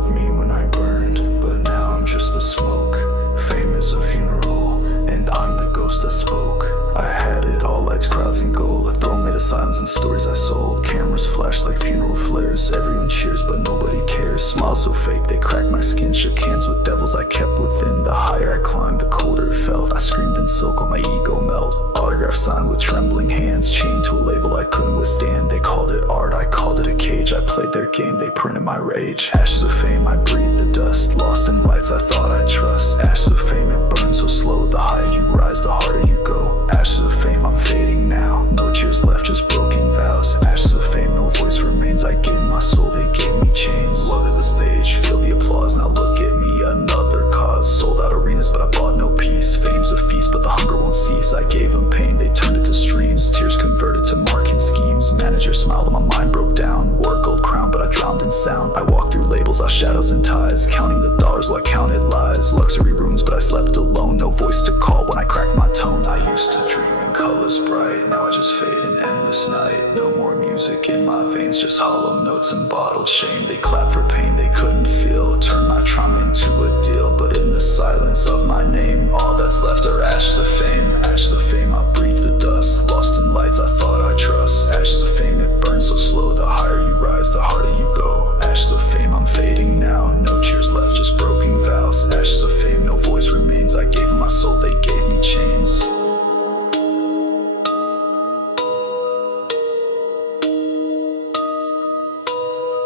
of me when I burned, but now I'm just the smoke. Fame is a funeral, and I'm the ghost that spoke. I had it all, lights, crowds, and gold. A throne made of silence and stories I sold. Cameras flash like funeral flares. Everyone cheers, but nobody cares. Smiles so fake, they cracked my skin. Shook hands with devils I kept within. The higher I climbed, the colder it felt. I screamed in silk while my ego melt. Autograph signed with trembling hands. Chained to a label I couldn't withstand. They called it art, I called it a cage. I played their game, they printed my rage. Ashes of fame, I breathed the dust. Lost in lights I thought I'd trust. Ashes of fame, it burns so slow. The higher you rise, the harder you go. Ashes of fame, I'm fading now. No tears left, just broken vows. Ashes of fame, no voice remains. I gave my soul, they gave me chains. Love the stage, feel the applause. Now look at me, another cause. Sold out arenas, but I bought no peace. Fame's a feast, but the hunger won't cease. I gave them pain, they turned it to streams. Tears converted to marketing schemes. Manager smiled and my mind broke down. Wore a gold crown, but I drowned in sound. I walked through labels, I shadows and ties. Counting the dollars while I counted lies. Luxury rooms, but I slept alone. No voice to call when I cracked my tone. I used to dream in colors bright. Now I just fade in endless night. No more music in my veins, just hollow notes and bottled shame. They clapped for pain they couldn't feel. Turned my trauma into a deal, but in the silence of my name, all that's left are ashes of fame. Ashes of fame, I breathe the dust. Lost in lights I thought I'd trust. Ashes of fame, it burns so slow. The higher you rise, the harder you go. Ashes of fame, I'm fading now. No cheers left, just broken vows. Ashes of fame, no voice remains. I gave them my soul, they gave me chains.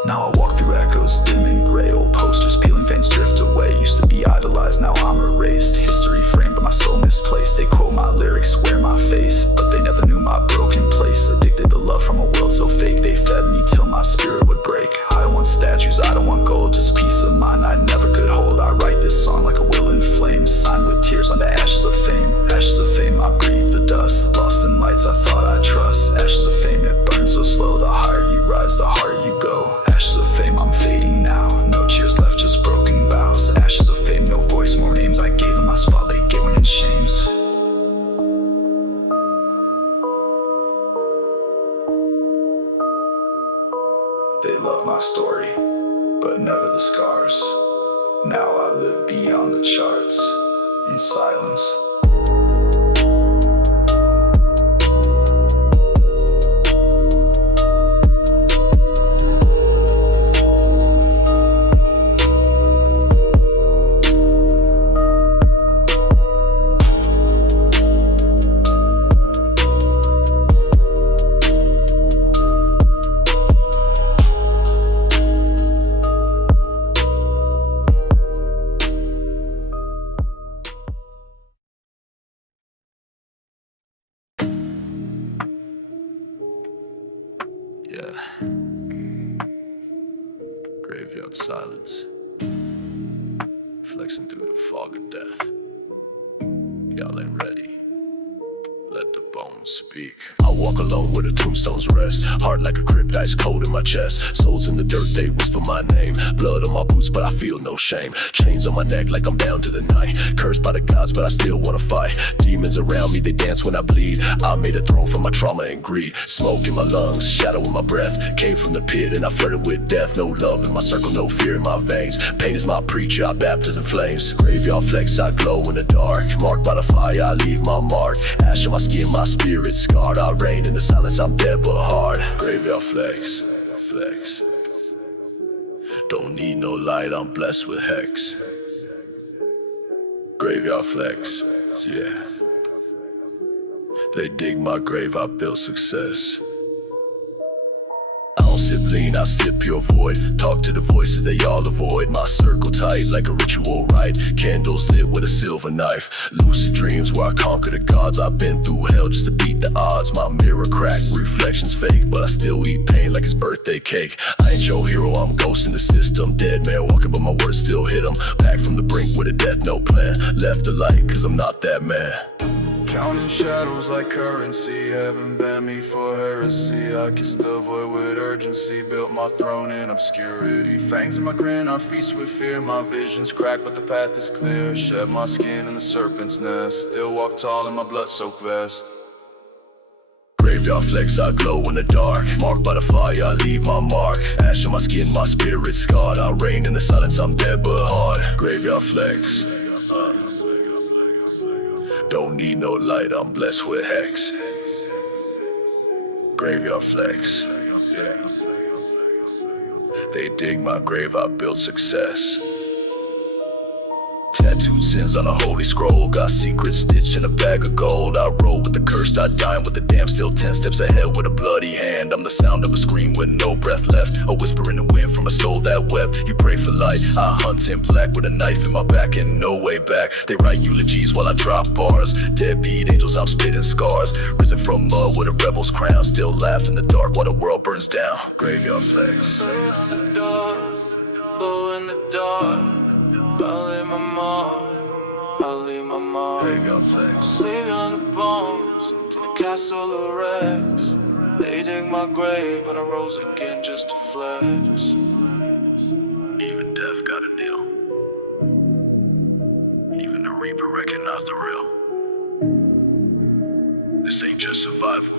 Now I walk through echoes, dim and gray. Old posters, peeling veins drift away. Used to be idolized, now I'm erased. History framed, but my soul misplaced. They quote my lyrics, wear my face, but they never knew my broken place. Addicted to love from a world so fake. They fed me till my spirit would break. I don't want statues, I don't want gold. Just peace of mind I never could hold. I write this song like a will in flames. Signed with tears on the ashes of fame. Ashes of fame, I breathe the dust. Lost in lights I thought I'd trust. Ashes of fame, it burns so slow. The higher you rise, the harder you go. Ashes of fame, I'm fading now. No tears left, just broken vows. Ashes of fame, no voice, more names. I gave them my spot, they gave me in shames. They love my story, but never the scars. Now I live beyond the charts, in silence. Yeah. Graveyard silence. Flexing through the fog of death. Y'all ain't ready. Let the bones speak. I walk alone where the tombstones rest. Heart like a crypt, ice cold in my chest. Souls in the dirt, they whisper my name. Blood on my boots, but I feel no shame. Chains on my neck like I'm bound to the night. Cursed by the gods, but I still wanna fight. Demons around me, they dance when I bleed. I made a throne from my trauma and greed. Smoke in my lungs, shadow in my breath. Came from the pit and I flirted with death. No love in my circle, no fear in my veins. Pain is my preacher, I baptize in flames. Graveyard flex, I glow in the dark. Marked by the fire, I leave my mark. Ash on my skin, my spirit scarred. I reign in the silence, I'm dead but hard. Graveyard flex, flex. Don't need no light, I'm blessed with hex. Graveyard flex, yeah. They dig my grave, I built success. I don't sip lean, I sip pure void. Talk to the voices they all avoid. My circle tight like a ritual rite. Candles lit with a silver knife. Lucid dreams where I conquer the gods. I've been through hell just to beat the odds. My mirror cracked, reflections fake, but I still eat pain like it's birthday cake. I ain't your hero, I'm a ghost in the system. Dead man walking but my words still hit 'em. Back from the brink with a death note plan. Left the light cause I'm not that man. Counting shadows like currency. Heaven banned me for heresy. I kissed the void with urgency. Built my throne in obscurity. Fangs in my grin, I feast with fear. My vision's cracked but the path is clear. Shed my skin in the serpent's nest. Still walk tall in my blood-soaked vest. Graveyard flex, I glow in the dark. Marked by the fire, I leave my mark. Ash on my skin, my spirit scarred. I reign in the silence, I'm dead but hard. Graveyard flex. Don't need no light, I'm blessed with hex. Graveyard flex. Yeah. They dig my grave, I built success. Tattooed sins on a holy scroll. Got secrets stitched in a bag of gold. I roll with the cursed, I dine with the damn. Still 10 steps ahead with a bloody hand. I'm the sound of a scream with no breath left. A whisper in the wind from a soul that wept. You pray for light, I hunt in black with a knife in my back and no way back. They write eulogies while I drop bars. Deadbeat angels, I'm spitting scars. Risen from mud with a rebel's crown. Still laugh in the dark while the world burns down. Graveyard flex. Close the doors, glow in the dark. I'll leave my mark, I'll leave my mark. Graveyard flex. Leave on the bones, to the castle of Rex. They dig my grave, but I rose again just to flex. Even death got a kneel. Even the Reaper recognized the real. This ain't just survival.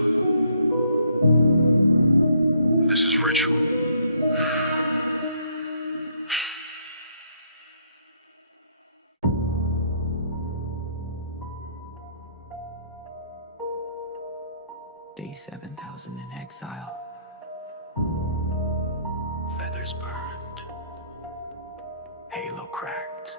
This is ritual. Day 7,000 in exile. Feathers burned. Halo cracked.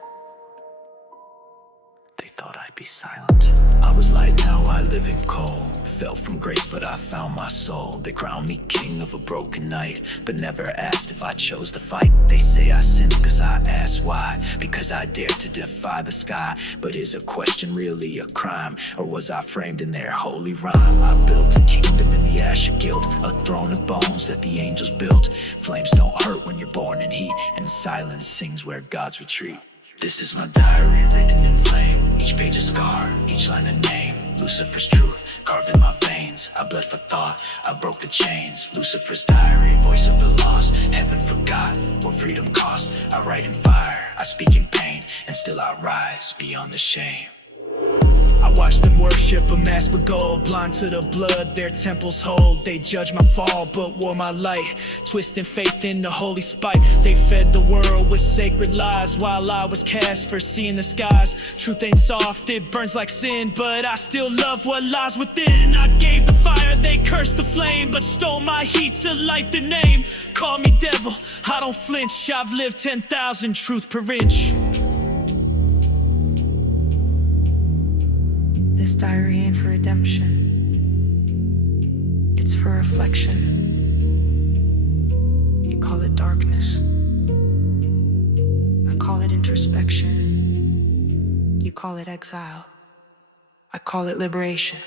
They thought I'd be silent. I was light, now I live in cold. Fell from grace, but I found my soul. They crowned me king of a broken night, but never asked if I chose to fight. They say I sinned cause I asked why. Because I dared to defy the sky. But is a question really a crime? Or was I framed in their holy rhyme? I built a kingdom in the ash of guilt. A throne of bones that the angels built. Flames don't hurt when you're born in heat, and silence sings where gods retreat. This is my diary written in flame. Each page a scar, each line a name. Lucifer's truth carved in my veins. I bled for thought, I broke the chains. Lucifer's diary, voice of the lost. Heaven forgot what freedom cost. I write in fire, I speak in pain, and still I rise beyond the shame. I watch them worship a mask with gold. Blind to the blood their temples hold. They judge my fall but wore my light, twisting faith into holy spite. They fed the world with sacred lies while I was cast for seeing the skies. Truth ain't soft, it burns like sin, but I still love what lies within. I gave the fire, they cursed the flame, but stole my heat to light the name. Call me devil, I don't flinch. I've lived 10,000 truth per inch. This diary ain't for redemption. It's for reflection. You call it darkness. I call it introspection. You call it exile. I call it liberation.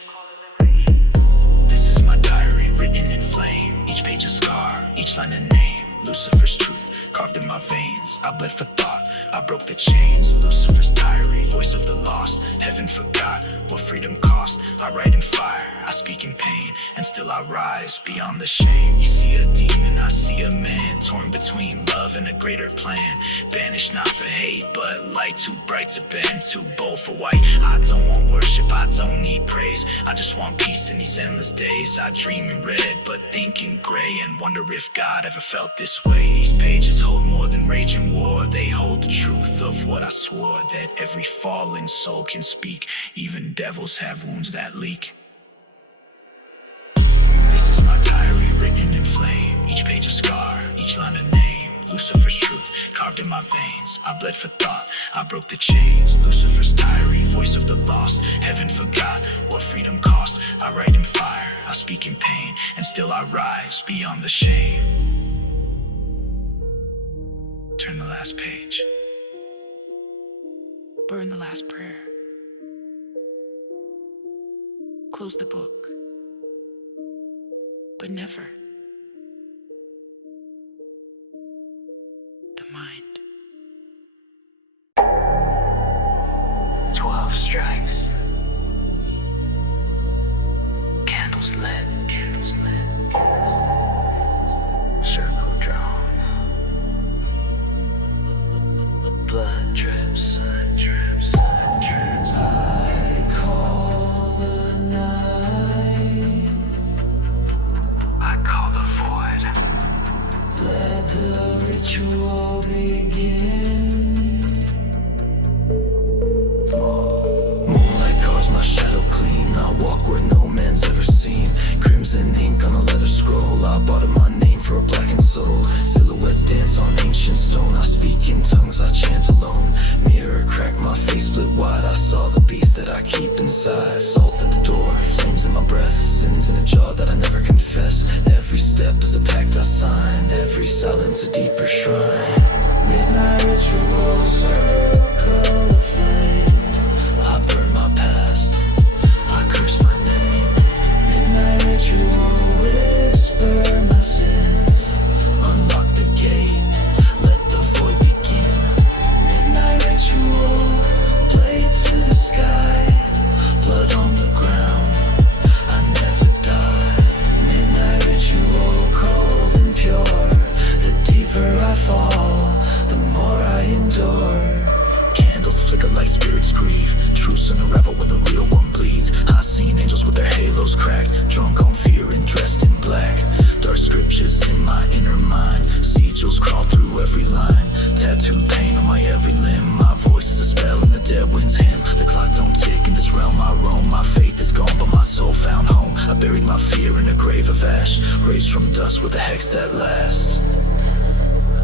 This is my diary written in flame. Each page a scar, each line a name. Lucifer's truth carved in my veins. I bled for thought, I broke the chains. Lucifer's diary, voice of the lost. Heaven forgot what freedom cost. I write in fire, I speak in pain, and still I rise beyond the shame. You see a demon, I see a man, torn between love and a greater plan. Banished not for hate, but light too bright to bend, too bold for white. I don't want worship, I don't need praise. I just want peace in these endless days. I dream in red, but think in gray, and wonder if God ever felt this way. These pages hold more than rage and war. They hold the truth of what I swore, that every fallen soul can speak. Even devils have wounds that leak. This is my diary written in flame. Each page a scar, each line a name. Lucifer's truth carved in my veins. I bled for thought, I broke the chains. Lucifer's diary, voice of the lost. Heaven forgot what freedom cost. I write in fire, I speak in pain, and still I rise beyond the shame. Turn the last page. Burn the last prayer. Close the book. But never the mind. 12 strikes. Candles lit. Candles lit. Circle drawn. Blood drips. Blood drips. Blood drips. I call the night circle of flame. I burn my past, I curse my name. Midnight ritual, whisper my sins. Unlock the gate, let the void begin. Midnight ritual, blade to the sky. Blood on the ground, I never die. Midnight ritual, cold and pure. The deeper I fall, the more I endure. Candles flicker like spirits grieve. Truths unravel when the real one bleeds. I've seen angels with their halos crack, drunk on fear and dressed in black. Dark scriptures in my inner mind, sigils crawl through every line. Tattooed pain on my every limb. My voice is a spell in the dead wind's hymn. The clock don't tick in this realm I roam. My faith is gone, but my soul found home. I buried my fear in a grave of ash, raised from dust with a hex that lasts.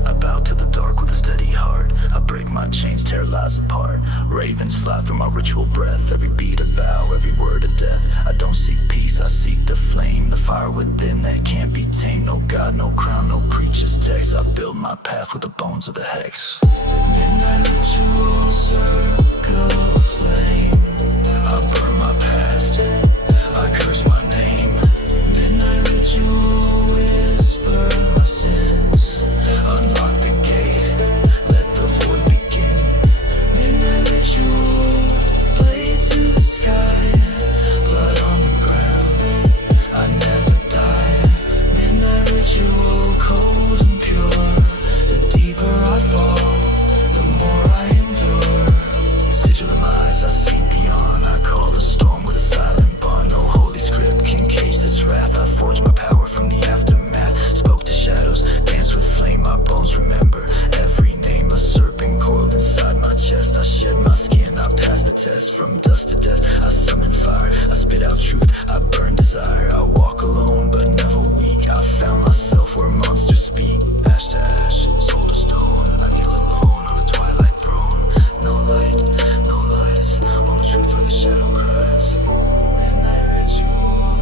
I bow to the dark with a steady heart. I break my chains, tear lies apart. Ravens fly through my ritual breath. Every beat a vow, every word a death. I don't seek peace, I seek the flame. The fire within that can't be tamed. No God, no crown, no preacher's text. I build my path with the bones of the hex. Midnight ritual, circle of flame. I burn my past, I curse my name. Midnight ritual, whisper my sins. Unlock the gate, let the void begin. Midnight ritual, blade to the sky. Blood on the ground, I never die. Midnight ritual, cold and pure. The deeper I fall, the more I endure. Sigil in my eyes, I see beyond. I call the storm with a silent bond. No holy script can cage this wrath. I forge my power from the aftermath. Spoke to shadows, danced with flame. My bones remember every name. A serpent coiled inside my chest. I shed my skin, I passed the test. From dust to death, I summon fire. I spit out truth, I burn desire. I walk alone, but never weak. I found myself where monsters speak. Ash to ash, soul to stone. I kneel alone on a twilight throne. No light, no lies, on the truth where the shadow cries. Midnight ritual,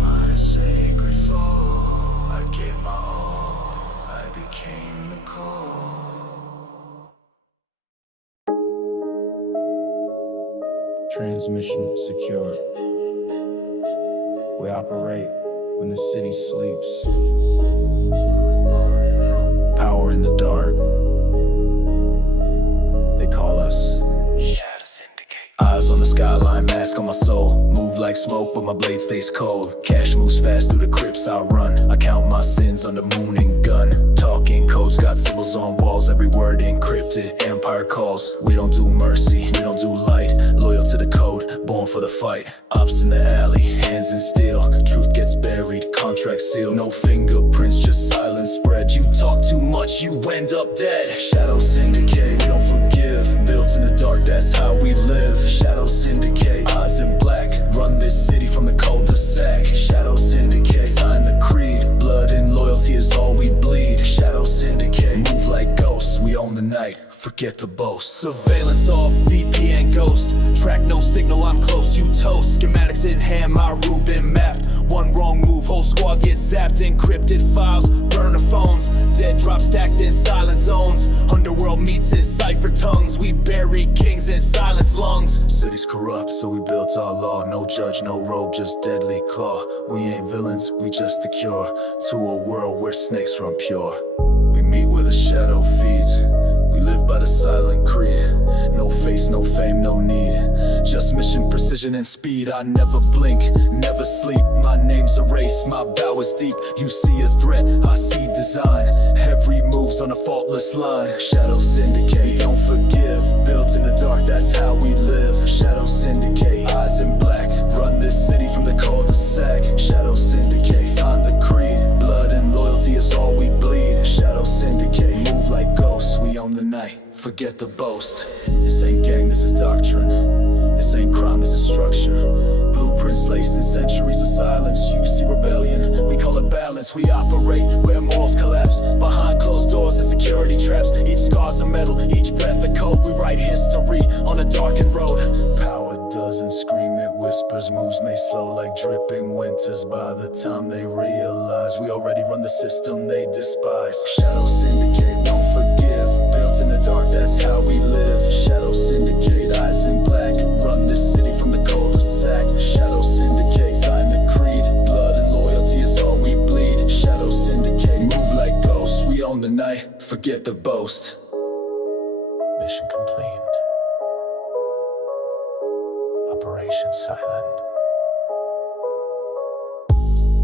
my sacred foe. I gave my all, I became the call. Transmission secure. We operate when the city sleeps. Power in the dark. They call us Shadow Syndicate. eyes on the skyline, mask on my soul. Move like smoke, but my blade stays cold. Cash moves fast through the crypts I run. I count my sins on the moon and gun. Talking codes, got symbols on walls. Every word encrypted, empire calls. We don't do mercy, we don't do light. Loyal to the code, born for the fight. Ops in the alley, hands in steel. Truth gets buried, contract sealed. No fingerprints, just silence spread. You talk too much, you end up dead. Shadow Syndicate, we don't forgive. Built in the dark, that's how we live. Shadow Syndicate, eyes in black. Run this city from the cul-de-sac. Shadow Syndicate, sign the creed. Blood and loyalty is all we bleed. Shadow Syndicate, move like ghosts. We own the night, forget the boast. Surveillance off, VPN ghost. Track no signal, I'm close, you toast. Schematics in hand, my route been mapped. One wrong move, whole squad gets zapped. Encrypted files, burner phones. Dead drop stacked in silent zones. Underworld meets in cipher tongues. We bury kings in silence lungs. City's corrupt, so we built our law. No judge, no robe, just deadly claw. We ain't villains, we just the cure to a world where snakes run pure. We meet where the shadow feeds. We live by the silent creed. No face, no fame, no need. Just mission, precision, and speed. I never blink, never sleep. My name's erased, my vow is deep. You see a threat, I see design. Every move's on a faultless line. Shadow Syndicate, don't forgive. Built in the dark, that's how we live. Shadow Syndicate, eyes in black. Run this city from the cul-de-sac. Shadow Syndicate, sign the creed. Blood and loyalty is all we bleed. Shadow Syndicate, move like ghosts. We own the night, forget the boast. This ain't gang, this is doctrine. This ain't crime, this is structure. Blueprints laced in centuries of silence. You see rebellion, we call it balance. We operate where morals collapse. Behind closed doors and security traps. Each scar's a medal, each breath a code. We write history on a darkened road. Power doesn't scream, it whispers. Moves may slow like dripping winters. By the time they realize we already run the system they despise. Shadow Syndicate, don't forgive. Built in the dark, that's how we Mission complete. Operation silent.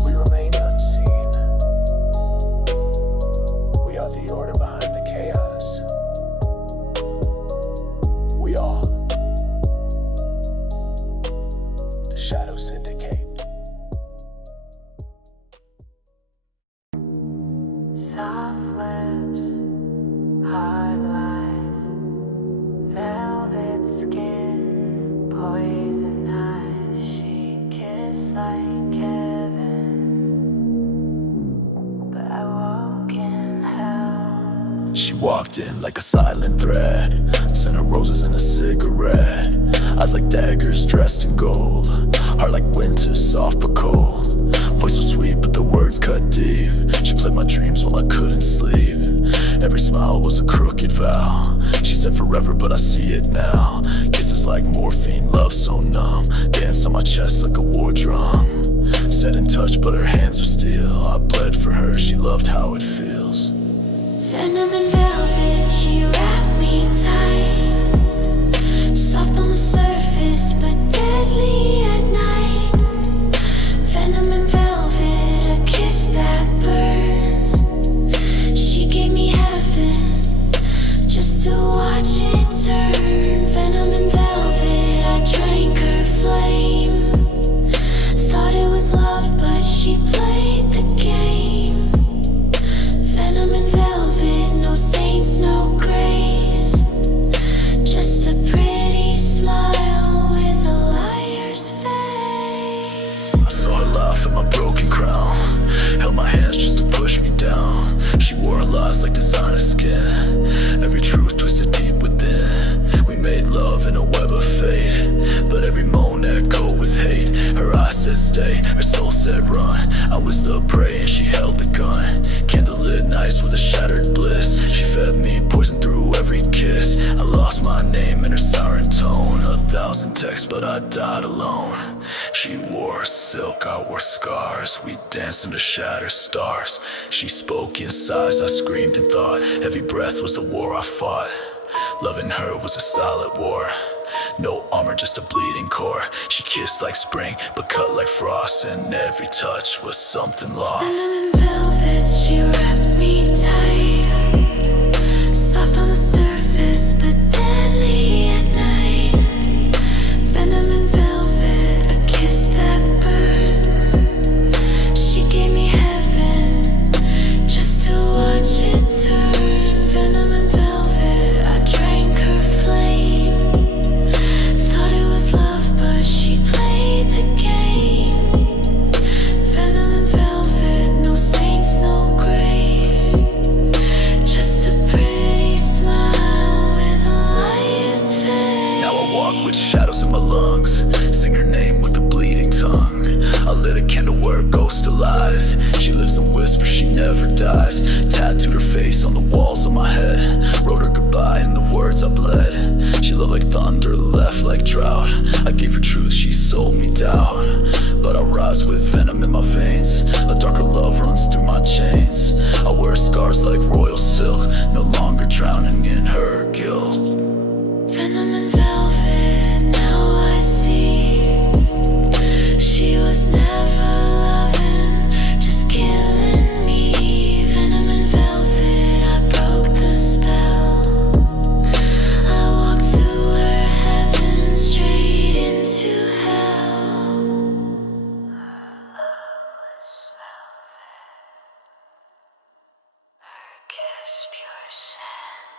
We remain unseen. We are the order behind the chaos. We are the Shadow Syndicate. Soft lips, hard lies, velvet skin, poison eyes. She kissed like heaven, but I woke in hell. She walked in like a silent thread, scented roses and a cigarette. Eyes like daggers dressed in gold, heart like winter, soft but cold. Voice so sweet but the words cut deep. She played my dreams while I couldn't sleep. Every smile was a crooked vow. She said forever but I see it now. Kisses like morphine, love so numb. Danced on my chest like a war drum. Set in touch but her hands were steel. I bled for her, she loved how it feels. Venom and velvet, she wrapped me tight. Soft on the surface, but deadly at night. Venom and velvet, a kiss that burns. She gave me heaven, just to watch it turn. Venom and velvet, I drank her flame. Thought it was love, but she played the game. Venom and velvet, no saints, no grace. Just a pretty smile with a liar's face. I saw her laugh at my broken crown, held my hands just to push me down. She wore her lies like designer skin, every truth twisted deep within. We made love in a web of fate, but every moan echoed with hate. Her eyes said stay, her soul said run. I was the prey and she held the gun. Candlelit nights with a shattered bliss. She fed me poison through every kiss. I lost my name in her siren tone. 1,000 texts but I died alone. She wore silk, I wore scars. We danced under shattered stars. She spoke in sighs, I screamed in thought. Every breath was the war I fought. Loving her was a silent war. No armor, just a bleeding core. She kissed like spring, but cut like frost. And every touch was something lost. Venom and velvet, she wrapped me tight. Soft on the surface, but deadly at night. Venom and velvet, a kiss that burns. She gave me heaven, just to watch it turn. Venom and velvet, I drank her flame. Thought it was love, but she played the game. Venom and velvet, no saints, no grace. Just a pretty smile with a liar's face. Now I walk with shadows in my lungs, sing her name with a bleeding tongue. I lit a candle where a ghost lies. She lives in whispers, she never dies. Tattooed her face on the walls of my head, wrote her goodbye in the words I bled. She loved like thunder, left like drought. I gave her truth, she sold me doubt. But I rise with venom in my veins, a darker love runs through my chains. I wear scars like royal silk, no longer drowning in her guilt. Venom and velvet, now I see. She was never loving, just killing me. Venom and velvet, I broke the spell. I walked through her heaven, straight into hell. Love was velvet, her kiss pure sand.